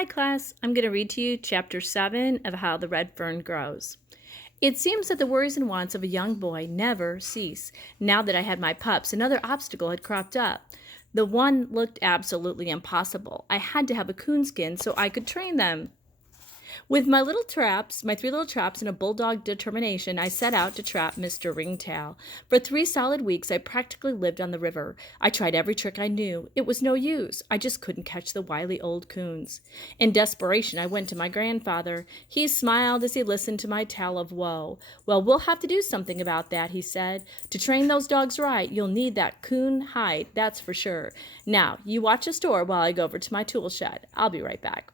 Hi, class. I'm going to read to you Chapter 7 of How the Red Fern Grows. It seems that the worries and wants of a young boy never cease. Now that I had my pups, another obstacle had cropped up. The one looked absolutely impossible. I had to have a coonskin so I could train them. With my three little traps, and a bulldog determination, I set out to trap Mr. Ringtail. For 3 solid weeks, I practically lived on the river. I tried every trick I knew. It was no use. I just couldn't catch the wily old coons. In desperation, I went to my grandfather. He smiled as he listened to my tale of woe. Well, we'll have to do something about that, he said. To train those dogs right, you'll need that coon hide, that's for sure. Now, you watch the store while I go over to my tool shed. I'll be right back.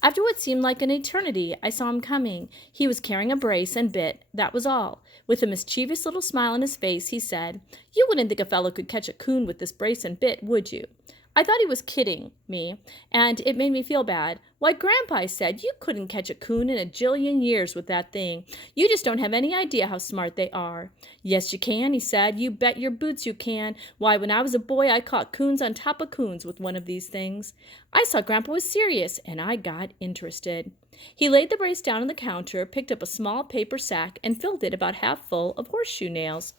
After what seemed like an eternity, I saw him coming. He was carrying a brace and bit, that was all. With a mischievous little smile on his face, he said, "You wouldn't think a fellow could catch a coon with this brace and bit, would you?" I thought he was kidding me, and it made me feel bad. "Why, Grandpa," I said, "you couldn't catch a coon in a jillion years with that thing. You just don't have any idea how smart they are." "Yes, you can," he said. "You bet your boots you can. Why, when I was a boy, I caught coons on top of coons with one of these things." I saw Grandpa was serious, and I got interested. He laid the brace down on the counter, picked up a small paper sack, and filled it about half full of horseshoe nails.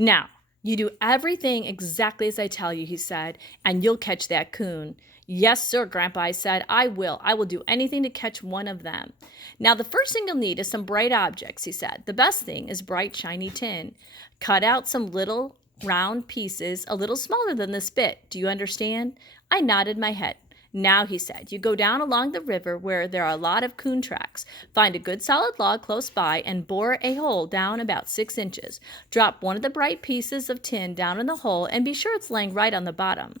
"Now, you do everything exactly as I tell you," he said, "and you'll catch that coon." "Yes, sir, Grandpa," I said. "I will. I will do anything to catch one of them." "Now, the first thing you'll need is some bright objects," he said. "The best thing is bright, shiny tin. Cut out some little round pieces a little smaller than this bit. Do you understand?" I nodded my head. "Now," he said, "you go down along the river where there are a lot of coon tracks. Find a good solid log close by and bore a hole down about 6 inches. Drop one of the bright pieces of tin down in the hole and be sure it's laying right on the bottom."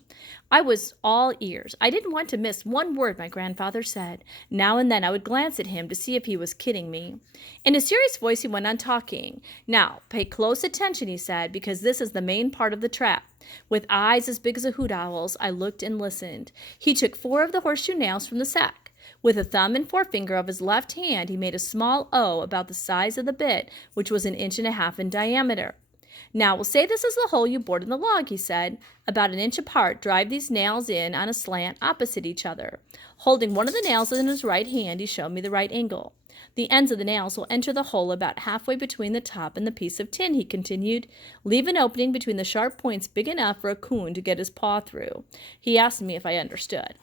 I was all ears. I didn't want to miss one word my grandfather said. Now and then I would glance at him to see if he was kidding me. In a serious voice, he went on talking. "Now, pay close attention," he said, "because this is the main part of the trap." With eyes as big as a hoot owl's, I looked and listened. He took 4 of the horseshoe nails from the sack. With the thumb and forefinger of his left hand, he made a small O about the size of the bit, which was 1.5 inches in diameter. "Now, we'll say this is the hole you bored in the log," he said. "About 1 inch apart, drive these nails in on a slant opposite each other." Holding one of the nails in his right hand, he showed me the right angle. "The ends of the nails will enter the hole about halfway between the top and the piece of tin," he continued. "Leave an opening between the sharp points big enough for a coon to get his paw through." He asked me if I understood.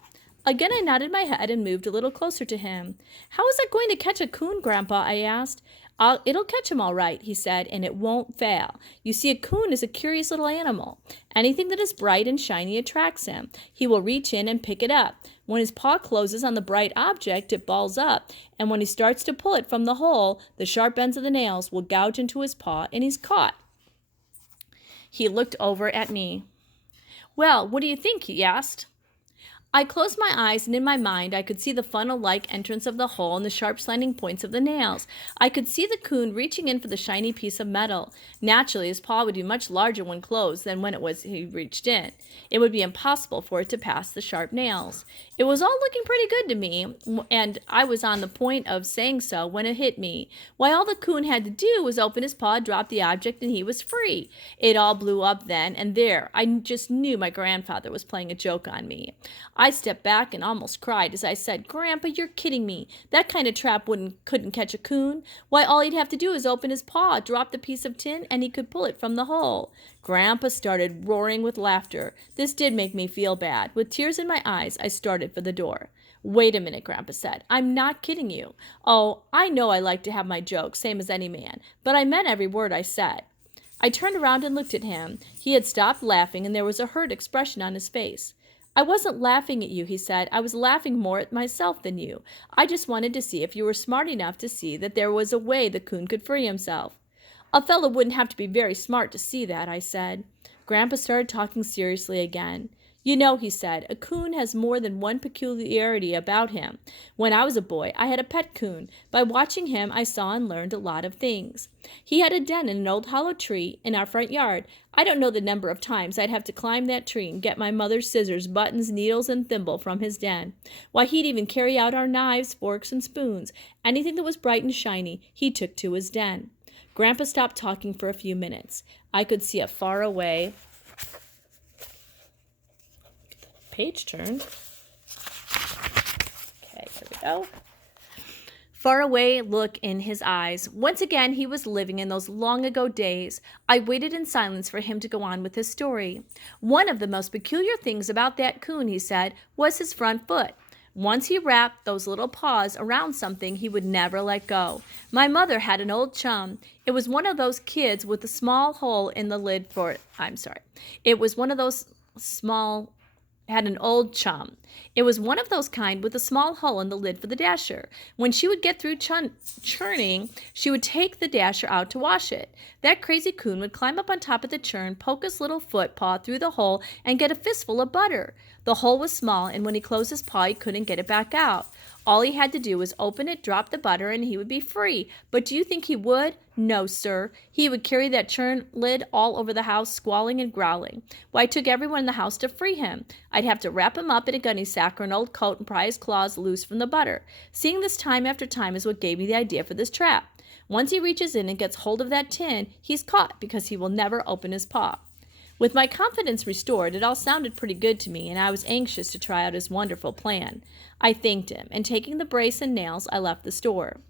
Again I nodded my head and moved a little closer to him. "How is that going to catch a coon, Grandpa?" I asked. "It'll catch him all right," he said, "and it won't fail. You see, a coon is a curious little animal. Anything that is bright and shiny attracts him. He will reach in and pick it up. When his paw closes on the bright object, it balls up, and when he starts to pull it from the hole, the sharp ends of the nails will gouge into his paw, and he's caught." He looked over at me. "Well, what do you think?" he asked. I closed my eyes, and in my mind I could see the funnel-like entrance of the hole and the sharp slanting points of the nails. I could see the coon reaching in for the shiny piece of metal. Naturally, his paw would be much larger when closed than when he reached in. It would be impossible for it to pass the sharp nails. It was all looking pretty good to me, and I was on the point of saying so when it hit me. Why, all the coon had to do was open his paw, drop the object, and he was free. It all blew up then, and there, I just knew my grandfather was playing a joke on me. I stepped back and almost cried as I said, "Grandpa, you're kidding me. That kind of trap couldn't catch a coon. Why, all he'd have to do is open his paw, drop the piece of tin, and he could pull it from the hole." Grandpa started roaring with laughter. This did make me feel bad. With tears in my eyes, I started for the door. "Wait a minute," Grandpa said. "I'm not kidding you. Oh, I know I like to have my jokes, same as any man, but I meant every word I said." I turned around and looked at him. He had stopped laughing, and there was a hurt expression on his face. "I wasn't laughing at you," he said. "I was laughing more at myself than you. I just wanted to see if you were smart enough to see that there was a way the coon could free himself." "A fellow wouldn't have to be very smart to see that," I said. Grandpa started talking seriously again. "You know," he said, "a coon has more than one peculiarity about him. When I was a boy, I had a pet coon. By watching him, I saw and learned a lot of things. He had a den in an old hollow tree in our front yard. I don't know the number of times I'd have to climb that tree and get my mother's scissors, buttons, needles, and thimble from his den. Why, he'd even carry out our knives, forks, and spoons. Anything that was bright and shiny, he took to his den." Grandpa stopped talking for a few minutes. I could see a faraway page turned. Okay, there we go. Faraway look in his eyes. Once again, he was living in those long ago days. I waited in silence for him to go on with his story. One of the most peculiar things about that coon, he said, was his front foot. Once he wrapped those little paws around something he would never let go. My mother had an old chum. It was one of those kids with a small hole in the lid for it. It was one of those had an old chum. It was one of those kind with a small hole in the lid for the dasher. When she would get through churning, she would take the dasher out to wash it. That crazy coon would climb up on top of the churn, poke his little foot paw through the hole, and get a fistful of butter. The hole was small, and when he closed his paw, he couldn't get it back out. All he had to do was open it, drop the butter, and he would be free. But do you think he would? No, sir. He would carry that churn lid all over the house, squalling and growling. Why, it took everyone in the house to free him. I'd have to wrap him up in a gunny sack or an old coat and pry his claws loose from the butter. Seeing this time after time is what gave me the idea for this trap. Once he reaches in and gets hold of that tin, he's caught because he will never open his paw. With my confidence restored, it all sounded pretty good to me, and I was anxious to try out his wonderful plan. I thanked him, and taking the brace and nails, I left the store.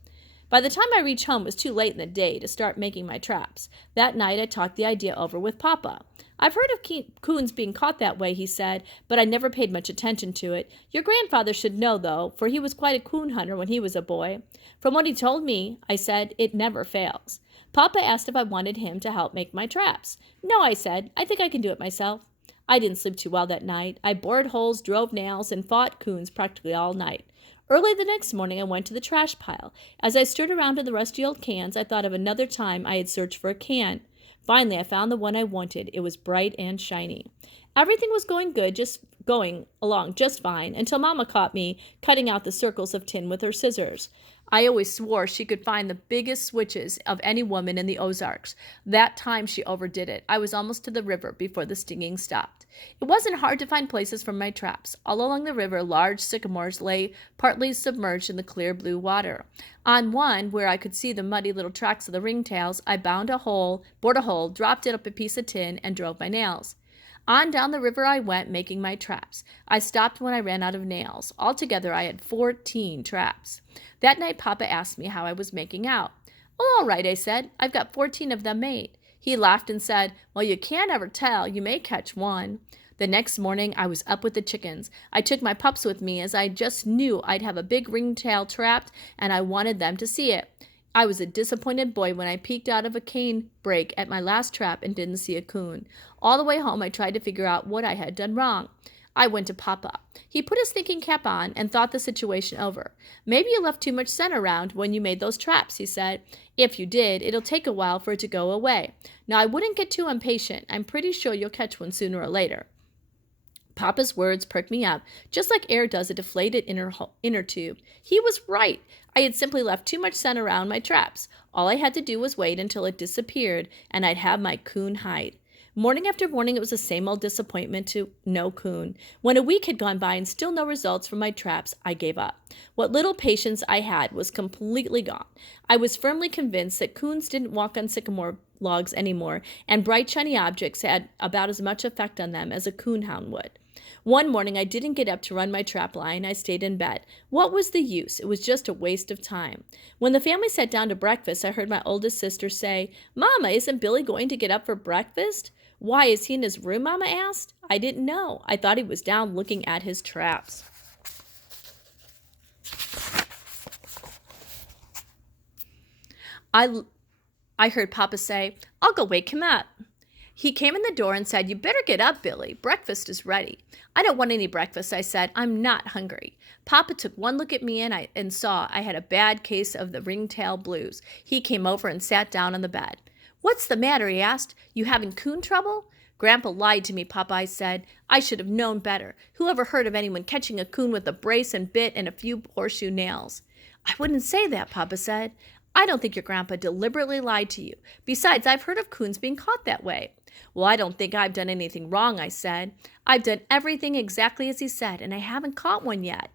By the time I reached home, it was too late in the day to start making my traps. That night, I talked the idea over with Papa. I've heard of coons being caught that way, he said, but I never paid much attention to it. Your grandfather should know, though, for he was quite a coon hunter when he was a boy. From what he told me, I said, it never fails. Papa asked if I wanted him to help make my traps. No, I said, I think I can do it myself. I didn't sleep too well that night. I bored holes, drove nails, and fought coons practically all night. Early the next morning, I went to the trash pile. As I stirred around in the rusty old cans, I thought of another time I had searched for a can. Finally, I found the one I wanted. It was bright and shiny. Everything was going along just fine until Mama caught me cutting out the circles of tin with her scissors. I always swore she could find the biggest switches of any woman in the Ozarks. That time she overdid it. I was almost to the river before the stinging stopped. It wasn't hard to find places for my traps. All along the river, large sycamores lay partly submerged in the clear blue water. On one, where I could see the muddy little tracks of the ringtails, I bored a hole, dropped it up a piece of tin, and drove my nails. On down the river I went, making my traps. I stopped when I ran out of nails. Altogether, I had 14 traps. That night, Papa asked me how I was making out. "Oh, all right," I said. "I've got 14 of them made." He laughed and said, "Well, you can't ever tell. You may catch one." The next morning, I was up with the chickens. I took my pups with me, as I just knew I'd have a big ringtail trapped, and I wanted them to see it. I was a disappointed boy when I peeked out of a cane brake at my last trap and didn't see a coon. All the way home, I tried to figure out what I had done wrong. I went to Papa. He put his thinking cap on and thought the situation over. "Maybe you left too much scent around when you made those traps," he said. "If you did, it'll take a while for it to go away. Now, I wouldn't get too impatient. I'm pretty sure you'll catch one sooner or later." Papa's words perked me up, just like air does a deflated inner tube. He was right. I had simply left too much scent around my traps. All I had to do was wait until it disappeared, and I'd have my coon hide. Morning after morning, it was the same old disappointment to no coon. When a week had gone by and still no results from my traps, I gave up. What little patience I had was completely gone. I was firmly convinced that coons didn't walk on sycamore logs anymore, and bright shiny objects had about as much effect on them as a coonhound would. One morning, I didn't get up to run my trap line. I stayed in bed. What was the use? It was just a waste of time. When the family sat down to breakfast, I heard my oldest sister say, "Mama, isn't Billy going to get up for breakfast?" "Why, is he in his room?" Mama asked. I didn't know. I thought he was down looking at his traps. I heard Papa say, "I'll go wake him up." He came in the door and said, "You better get up, Billy. Breakfast is ready." "I don't want any breakfast," I said. "I'm not hungry." Papa took one look at me and saw I had a bad case of the ringtail blues. He came over and sat down on the bed. "What's the matter?" he asked. "You having coon trouble?" "Grandpa lied to me, Papa," I said. "I should have known better. Who ever heard of anyone catching a coon with a brace and bit and a few horseshoe nails?" "I wouldn't say that," Papa said. "I don't think your grandpa deliberately lied to you. Besides, I've heard of coons being caught that way." "Well, I don't think I've done anything wrong," I said. "I've done everything exactly as he said, and I haven't caught one yet."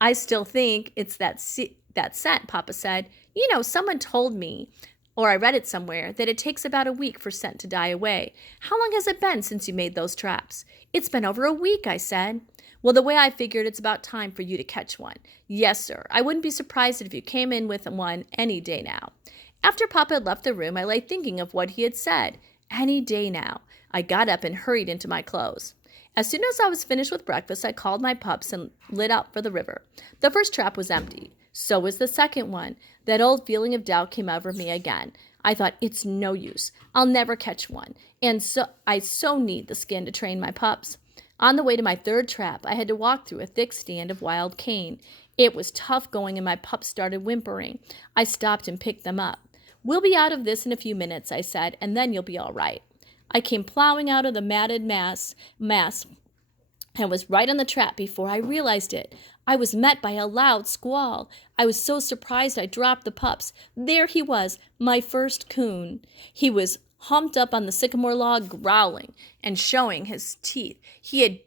"I still think it's that scent," Papa said. "You know, someone told me, or I read it somewhere, that it takes about a week for scent to die away. How long has it been since you made those traps?" "It's been over a week," I said. Well, the way I figured, it's about time for you to catch one. Yes, sir. I wouldn't be surprised if you came in with one any day now. After Papa had left the room, I lay thinking of what he had said. Any day now. I got up and hurried into my clothes. As soon as I was finished with breakfast, I called my pups and lit out for the river. The first trap was empty. So was the second one. That old feeling of doubt came over me again. I thought, it's no use. I'll never catch one. And so I so need the skin to train my pups. On the way to my third trap, I had to walk through a thick stand of wild cane. It was tough going and my pups started whimpering. I stopped and picked them up. We'll be out of this in a few minutes, I said, and then you'll be all right. I came plowing out of the matted mass and was right on the trap before I realized it. I was met by a loud squall. I was so surprised I dropped the pups. There he was, my first coon. He was humped up on the sycamore log, growling and showing his teeth. He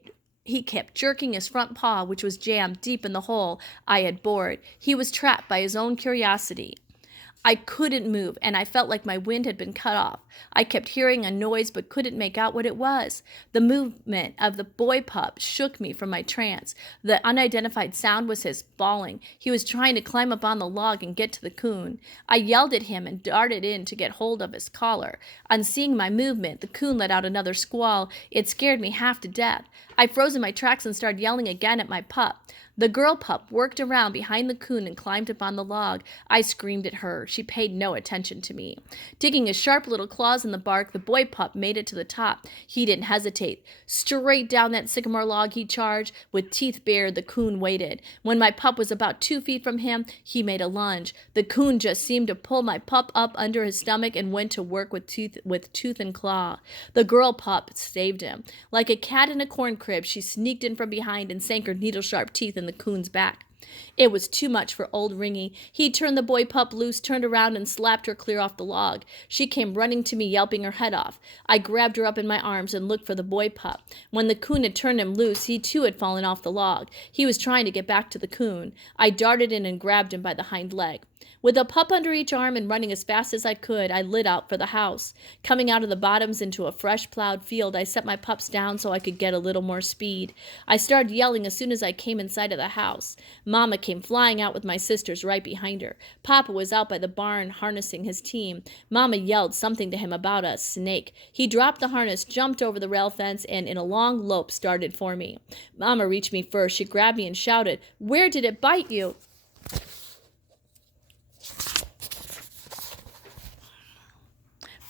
kept jerking his front paw, which was jammed deep in the hole I had bored. He was trapped by his own curiosity. I couldn't move, and I felt like my wind had been cut off. I kept hearing a noise but couldn't make out what it was. The movement of the boy pup shook me from my trance. The unidentified sound was his bawling. He was trying to climb up on the log and get to the coon. I yelled at him and darted in to get hold of his collar. On seeing my movement, the coon let out another squall. It scared me half to death. I froze in my tracks and started yelling again at my pup. The girl pup worked around behind the coon and climbed up on the log. I screamed at her. She paid no attention to me. Digging his sharp little claws in the bark, the boy pup made it to the top. He didn't hesitate. Straight down that sycamore log he charged. With teeth bared, the coon waited. When my pup was about 2 feet from him, he made a lunge. The coon just seemed to pull my pup up under his stomach and went to work with tooth and claw. The girl pup saved him. Like a cat in a corn crib, she sneaked in from behind and sank her needle-sharp teeth in the coon's back. It was too much for old Ringy. He turned the boy pup loose, turned around, and slapped her clear off the log. She came running to me, yelping her head off. I grabbed her up in my arms and looked for the boy pup. When the coon had turned him loose, he too had fallen off the log. He was trying to get back to the coon. I darted in and grabbed him by the hind leg. With a pup under each arm and running as fast as I could, I lit out for the house. Coming out of the bottoms into a fresh plowed field, I set my pups down so I could get a little more speed. I started yelling as soon as I came inside of the house. Mama came flying out with my sisters right behind her. Papa was out by the barn harnessing his team. Mama yelled something to him about a snake. He dropped the harness, jumped over the rail fence, and in a long lope started for me. Mama reached me first. She grabbed me and shouted, "Where did it bite you?"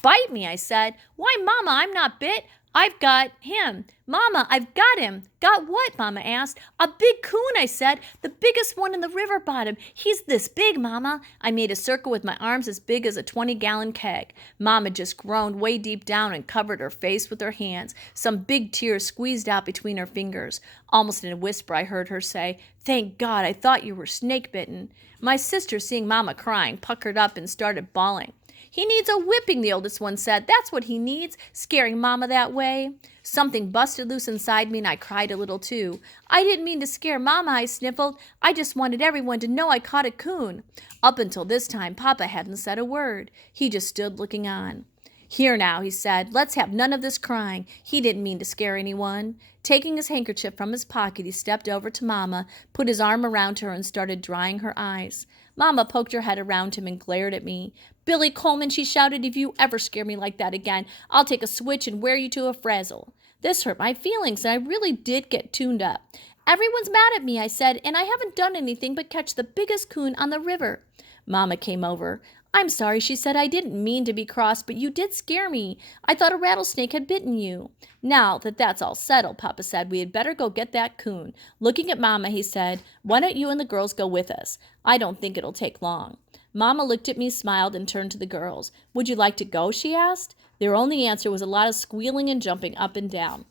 "Bite me," I said. "Why, Mama, I'm not bit. I've got him." "Mama, I've got him." "Got what?" Mama asked. "A big coon," I said. "The biggest one in the river bottom. He's this big, Mama." I made a circle with my arms as big as a 20-gallon keg. Mama just groaned way deep down and covered her face with her hands. Some big tears squeezed out between her fingers. Almost in a whisper, I heard her say, "Thank God, I thought you were snake-bitten." My sister, seeing Mama crying, puckered up and started bawling. "He needs a whipping," the oldest one said. "That's what he needs, scaring Mama that way." Something busted loose inside me and I cried a little too. "I didn't mean to scare Mama," I sniffled. "I just wanted everyone to know I caught a coon." Up until this time, Papa hadn't said a word. He just stood looking on. "Here now," he said, "let's have none of this crying. He didn't mean to scare anyone." Taking his handkerchief from his pocket, he stepped over to Mama, put his arm around her, and started drying her eyes. Mama poked her head around him and glared at me. "Billy Coleman," she shouted, "if you ever scare me like that again, I'll take a switch and wear you to a frazzle." This hurt my feelings, and I really did get tuned up. "Everyone's mad at me," I said, "and I haven't done anything but catch the biggest coon on the river." Mama came over. "I'm sorry," she said. "I didn't mean to be cross, but you did scare me. I thought a rattlesnake had bitten you." "Now that that's all settled," Papa said, "we had better go get that coon." Looking at Mama, he said, "Why don't you and the girls go with us? I don't think it'll take long." Mama looked at me, smiled, and turned to the girls. "Would you like to go?" she asked. Their only answer was a lot of squealing and jumping up and down.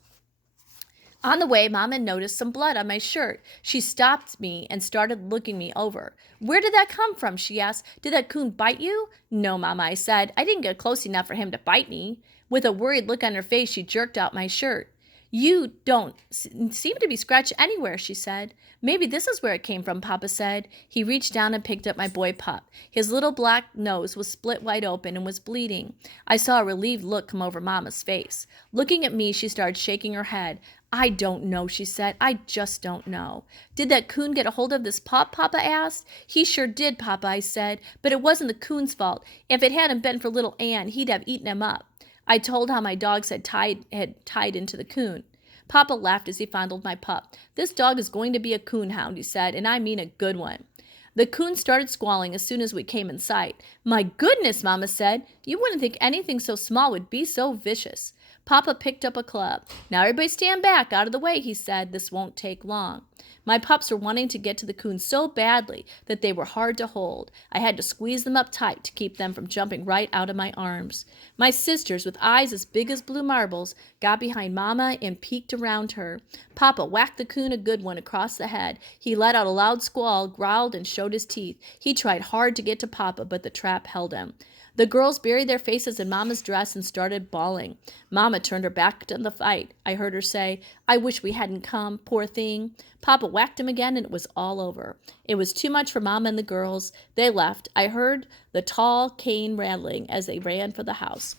On the way, Mama noticed some blood on my shirt. She stopped me and started looking me over. "Where did that come from?" she asked. "Did that coon bite you?" "No, Mama," I said. "I didn't get close enough for him to bite me." With a worried look on her face, she jerked out my shirt. You don't seem to be scratched anywhere, she said. Maybe this is where it came from, Papa said. He reached down and picked up my boy pup. His little black nose was split wide open and was bleeding. I saw a relieved look come over Mama's face. Looking at me, she started shaking her head. I don't know, she said. I just don't know. Did that coon get a hold of this pup? Papa asked. He sure did, Papa, I said. But it wasn't the coon's fault. If it hadn't been for little Ann, he'd have eaten him up. I told how my dogs had tied into the coon. Papa laughed as he fondled my pup. This dog is going to be a coonhound, he said, and I mean a good one. The coon started squalling as soon as we came in sight. My goodness, Mama said. You wouldn't think anything so small would be so vicious. Papa picked up a club. Now everybody stand back, out of the way, he said. This won't take long. My pups were wanting to get to the coon so badly that they were hard to hold. I had to squeeze them up tight to keep them from jumping right out of my arms. My sisters, with eyes as big as blue marbles, got behind Mama and peeked around her. Papa whacked the coon a good one across the head. He let out a loud squall, growled, and showed his teeth. He tried hard to get to Papa, but the trap held him. The girls buried their faces in Mama's dress and started bawling. Mama turned her back to the fight. I heard her say, I wish we hadn't come, poor thing. Papa whacked him again, and it was all over. It was too much for Mama and the girls. They left. I heard the tall cane rattling as they ran for the house.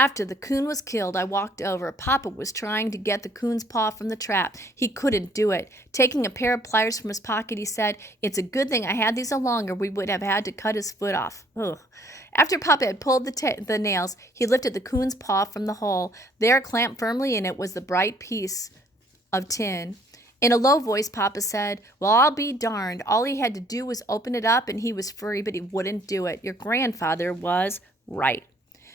After the coon was killed, I walked over. Papa was trying to get the coon's paw from the trap. He couldn't do it. Taking a pair of pliers from his pocket, he said, It's a good thing I had these along, or we would have had to cut his foot off. Ugh. After Papa had pulled the nails, he lifted the coon's paw from the hole. There, clamped firmly in it, was the bright piece of tin. In a low voice, Papa said, Well, I'll be darned. All he had to do was open it up, and he was free, but he wouldn't do it. Your grandfather was right.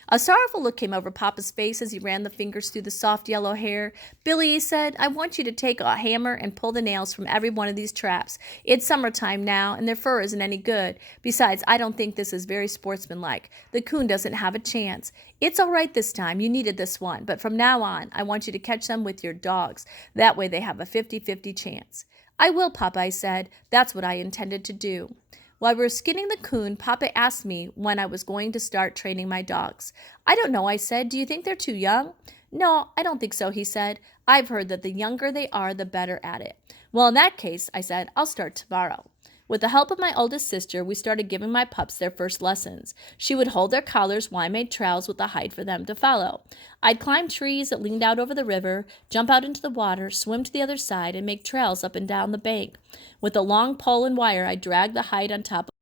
A sorrowful look came over Papa's face as he ran the fingers through the soft yellow hair. Billy, he said, I want you to take a hammer and pull the nails from every one of these traps. It's summertime now, and their fur isn't any good. Besides, I don't think this is very sportsmanlike. The coon doesn't have a chance. It's all right this time. You needed this one. But from now on, I want you to catch them with your dogs. That way they have a 50-50 chance. I will, Papa, I said. That's what I intended to do. While we were skinning the coon, Papa asked me when I was going to start training my dogs. I don't know, I said. Do you think they're too young? No, I don't think so, he said. I've heard that the younger they are, the better at it. Well, in that case, I said, I'll start tomorrow. With the help of my oldest sister, we started giving my pups their first lessons. She would hold their collars while I made trails with the hide for them to follow. I'd climb trees that leaned out over the river, jump out into the water, swim to the other side, and make trails up and down the bank. With a long pole and wire, I'd drag the hide on top